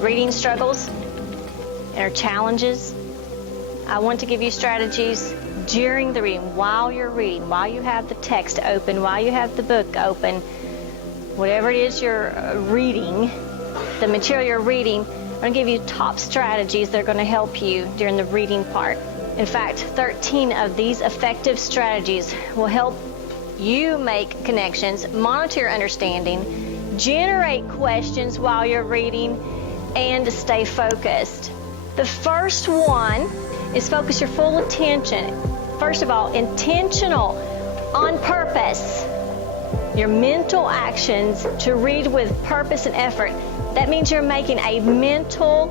reading struggles or challenges, I want to give you strategies during the reading, while you're reading, while you have the text open, while you have the book open, whatever it is you're reading, the material you're reading, I'm going to give you top strategies that are going to help you during the reading part. In fact, 13 of these effective strategies will help you make connections, monitor your understanding, generate questions while you're reading, and stay focused. The first one is focus your full attention. First of all, intentional, on purpose. Your mental actions to read with purpose and effort. That means you're making a mental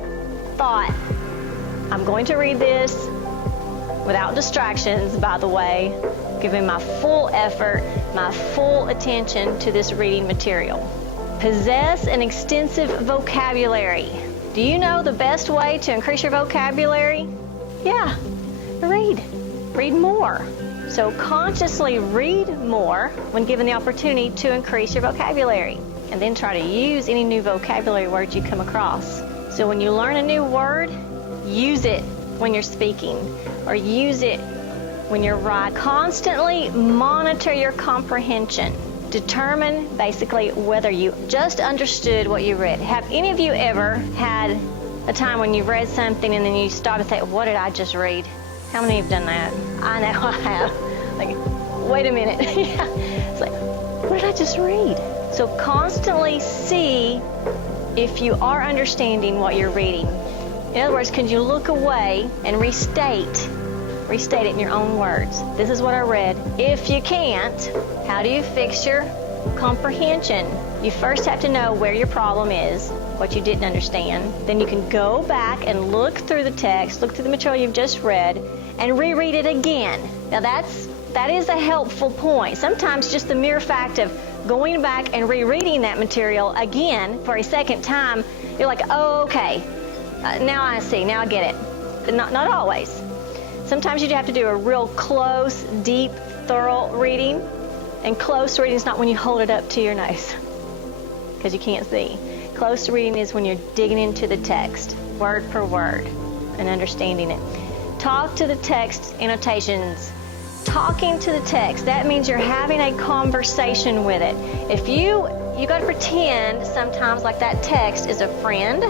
thought. I'm going to read this without distractions, by the way, giving my full effort, my full attention to this reading material. Possess an extensive vocabulary. Do you know the best way to increase your vocabulary? Yeah, read. Read more. So consciously read more when given the opportunity to increase your vocabulary. And then try to use any new vocabulary words you come across. So when you learn a new word, use it when you're speaking or use it when you're writing. Constantly monitor your comprehension. Determine basically whether you just understood what you read. Have any of you ever had a time when you've read something and then you start to think, what did I just read? How many have done that? I know I have. Like, wait a minute. Yeah. It's like, what did I just read? So constantly see if you are understanding what you're reading. In other words, can you look away and restate it in your own words? This is what I read. If you can't, how do you fix your comprehension? You first have to know where your problem is, what you didn't understand. Then you can go back and look through the text, look through the material you've just read, and reread it again. Now that is a helpful point. Sometimes just the mere fact of going back and rereading that material again for a second time, you're like, oh, okay, now I see, now I get it. But not always. Sometimes you have to do a real close, deep, thorough reading. And close reading is not when you hold it up to your nose, because you can't see. Close reading is when you're digging into the text, word per word, and understanding it. Talk to the text annotations. Talking to the text, that means you're having a conversation with it. If you got to pretend sometimes like that text is a friend,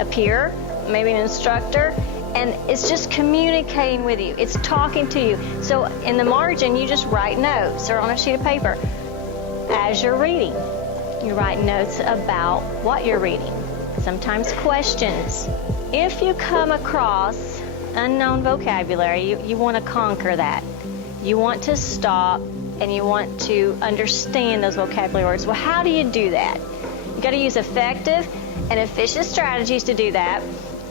a peer, maybe an instructor, and it's just communicating with you. It's talking to you. So in the margin, you just write notes or on a sheet of paper. As you're reading, you write notes about what you're reading. Sometimes questions. If you come across unknown vocabulary, you want to conquer that. You want to stop and you want to understand those vocabulary words. Well, how do you do that? You got to use effective and efficient strategies to do that.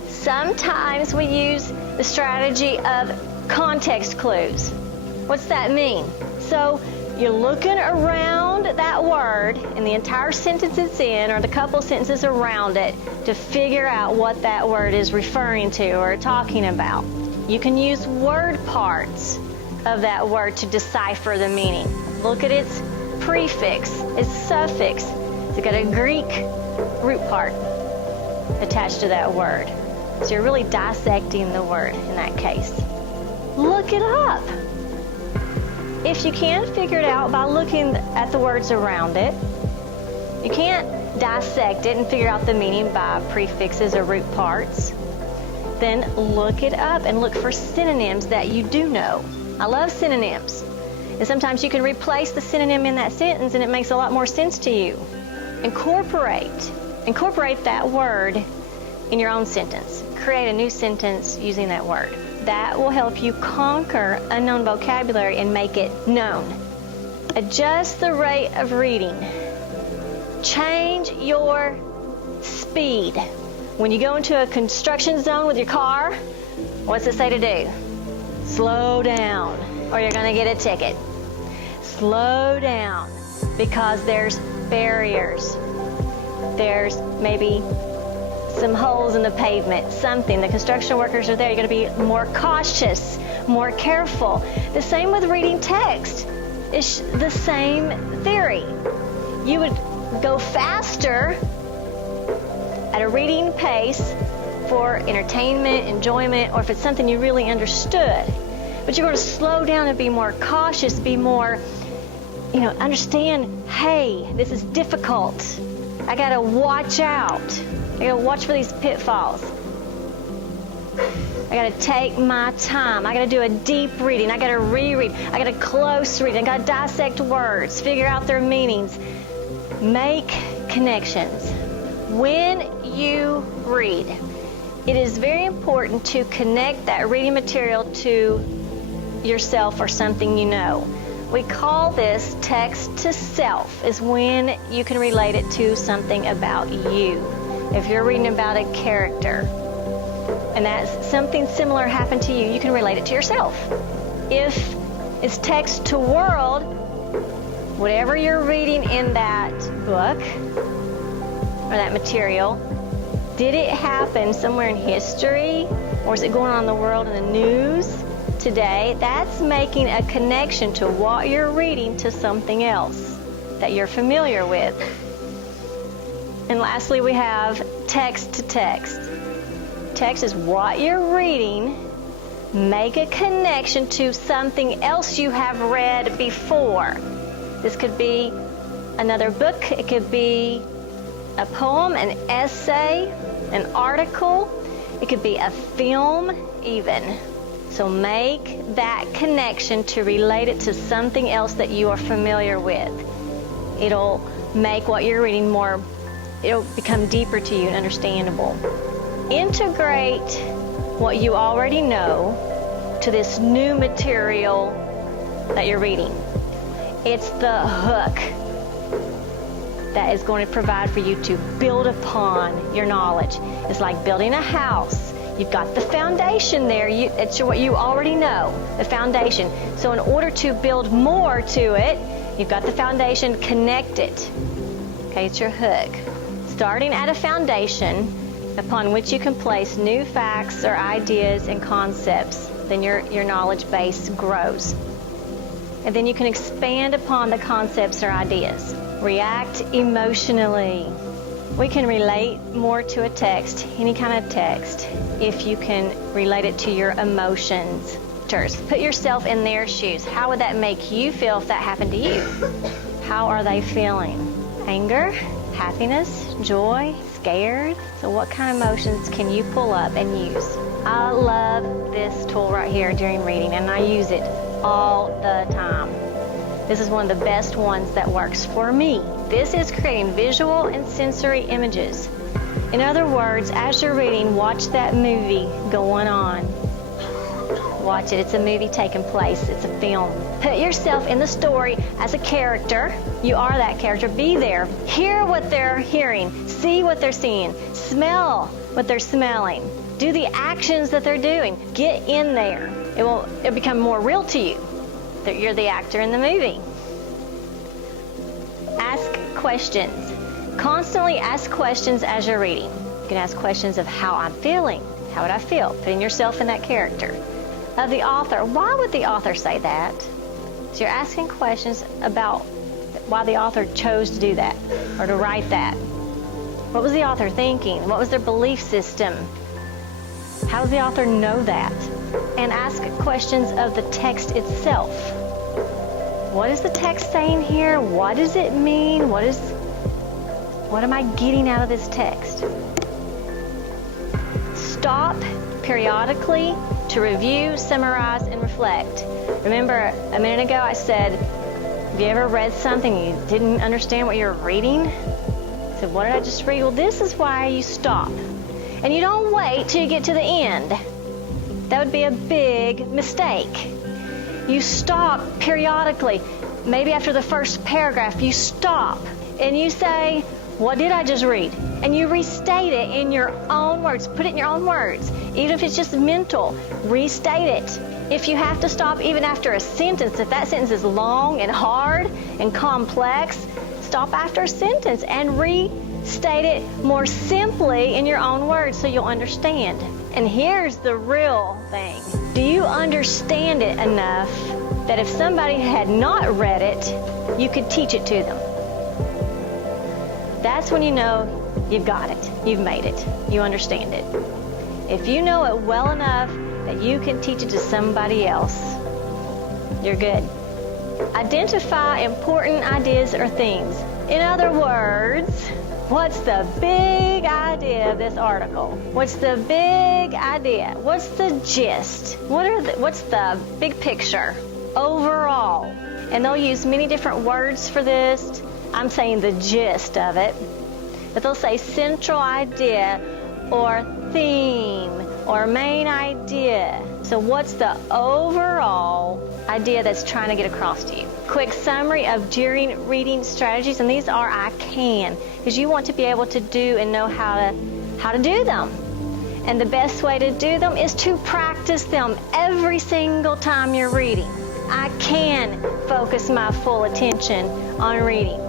Sometimes we use the strategy of context clues. What's that mean? So you're looking around that word in the entire sentence it's in or the couple sentences around it to figure out what that word is referring to or talking about. You can use word parts of that word to decipher the meaning. Look at its prefix, its suffix. It's got a Greek root part attached to that word. So you're really dissecting the word in that case. Look it up. If you can't figure it out by looking at the words around it, you can't dissect it and figure out the meaning by prefixes or root parts, then look it up and look for synonyms that you do know. I love synonyms. And sometimes you can replace the synonym in that sentence and it makes a lot more sense to you. Incorporate that word in your own sentence. Create a new sentence using that word. That will help you conquer unknown vocabulary and make it known. Adjust the rate of reading. Change your speed. When you go into a construction zone with your car, what's it say to do? Slow down, or you're going to get a ticket. Slow down, because there's barriers. There's maybe some holes in the pavement, something. The construction workers are there. You're going to be more cautious, more careful. The same with reading text. It's the same theory. You would go faster at a reading pace for entertainment, enjoyment, or if it's something you really understood. But you're going to slow down and be more cautious, be more, understand, hey, this is difficult. I got to watch out. I got to watch for these pitfalls. I got to take my time. I got to do a deep reading. I got to reread. I got to close read. I got to dissect words, figure out their meanings. Make connections. When you read, it is very important to connect that reading material to yourself or something you know. We call this text to self, is when you can relate it to something about you. If you're reading about a character and that's something similar happened to you, you can relate it to yourself. If it's text to world, whatever you're reading in that book or that material, did it happen somewhere in history, or is it going on in the world in the news today? That's making a connection to what you're reading to something else that you're familiar with. And lastly, we have text to text. Text is what you're reading. Make a connection to something else you have read before. This could be another book. It could be a poem, an essay, an article. It could be a film even. So make that connection to relate it to something else that you are familiar with. It'll make what you're reading it'll become deeper to you and understandable. Integrate what you already know to this new material that you're reading. It's the hook that is going to provide for you to build upon your knowledge. It's like building a house. You've got the foundation there. It's what you already know, the foundation. So in order to build more to it, you've got the foundation, connect it. Okay, it's your hook. Starting at a foundation upon which you can place new facts or ideas and concepts, then your knowledge base grows. And then you can expand upon the concepts or ideas. React emotionally. We can relate more to a text, any kind of text, if you can relate it to your emotions. Put yourself in their shoes. How would that make you feel if that happened to you? How are they feeling? Anger, happiness, joy, scared? So what kind of emotions can you pull up and use? I love this tool right here during reading, and I use it all the time. This is one of the best ones that works for me. This is creating visual and sensory images. In other words, as you're reading, watch that movie going on. Watch it. It's a movie taking place. It's a film. Put yourself in the story as a character. You are that character. Be there. Hear what they're hearing. See what they're seeing. Smell what they're smelling. Do the actions that they're doing. Get in there. It'll become more real to you that you're the actor in the movie. Ask questions. Constantly ask questions as you're reading. You can ask questions of how I'm feeling. How would I feel? Putting yourself in that character. Of the author. Why would the author say that? So you're asking questions about why the author chose to do that or to write that. What was the author thinking? What was their belief system? How does the author know that? And ask questions of the text itself. What is the text saying here? What does it mean? What am I getting out of this text? Stop periodically to review, summarize, and reflect. Remember, a minute ago I said, have you ever read something and you didn't understand what you were reading? I said, what did I just read? Well, this is why you stop. And you don't wait till you get to the end. That would be a big mistake. You stop periodically. Maybe after the first paragraph, you stop and you say, what did I just read? And you restate it in your own words. Put it in your own words. Even if it's just mental, restate it. If you have to stop even after a sentence, if that sentence is long and hard and complex, stop after a sentence and restate it more simply in your own words so you'll understand. And here's the real thing. Do you understand it enough that if somebody had not read it, you could teach it to them? That's when you know you've got it. You've made it. You understand it. If you know it well enough that you can teach it to somebody else, you're good. Identify important ideas or themes. In other words, what's the big idea of this article? What's the big idea? What's the gist? What's the big picture overall? And they'll use many different words for this. I'm saying the gist of it. But they'll say central idea or theme or main idea. So what's the overall idea that's trying to get across to you? Quick summary of during reading strategies, and these are I can, because you want to be able to do and know how to do them. And the best way to do them is to practice them every single time you're reading. I can focus my full attention on reading.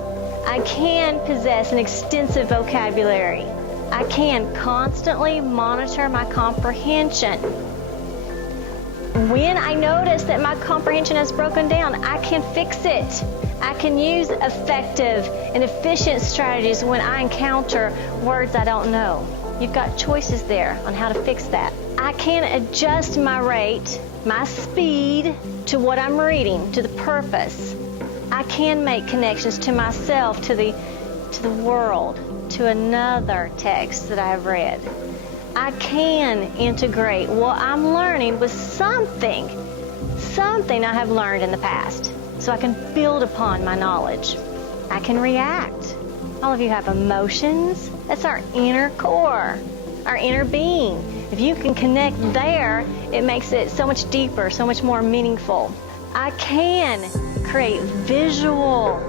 I can possess an extensive vocabulary. I can constantly monitor my comprehension. When I notice that my comprehension has broken down, I can fix it. I can use effective and efficient strategies when I encounter words I don't know. You've got choices there on how to fix that. I can adjust my rate, my speed, to what I'm reading, to the purpose. I can make connections to myself, to the world, to another text that I've read. I can integrate what I'm learning with something I have learned in the past, so I can build upon my knowledge. I can react. All of you have emotions. That's our inner core, our inner being. If you can connect there, it makes it so much deeper, so much more meaningful. I can create visual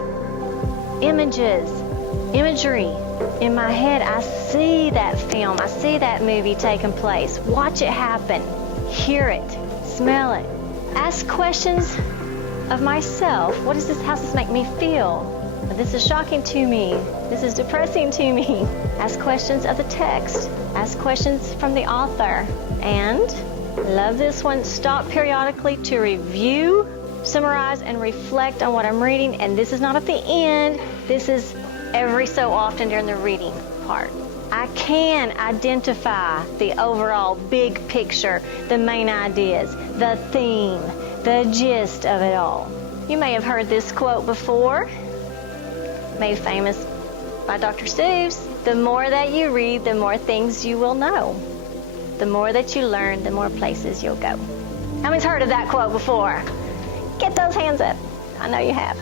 imagery. In my head, I see that film, I see that movie taking place. Watch it happen. Hear it. Smell it. Ask questions of myself. How does this make me feel? This is shocking to me. This is depressing to me. Ask questions of the text. Ask questions from the author. And, love this one, stop periodically to review, summarize, and reflect on what I'm reading. And this is not at the end. This is every so often during the reading part. I can identify the overall big picture, the main ideas, the theme, the gist of it all. You may have heard this quote before, made famous by Dr. Seuss. The more that you read, the more things you will know. The more that you learn, the more places you'll go. How many's heard of that quote before? Get those hands up. I know you have.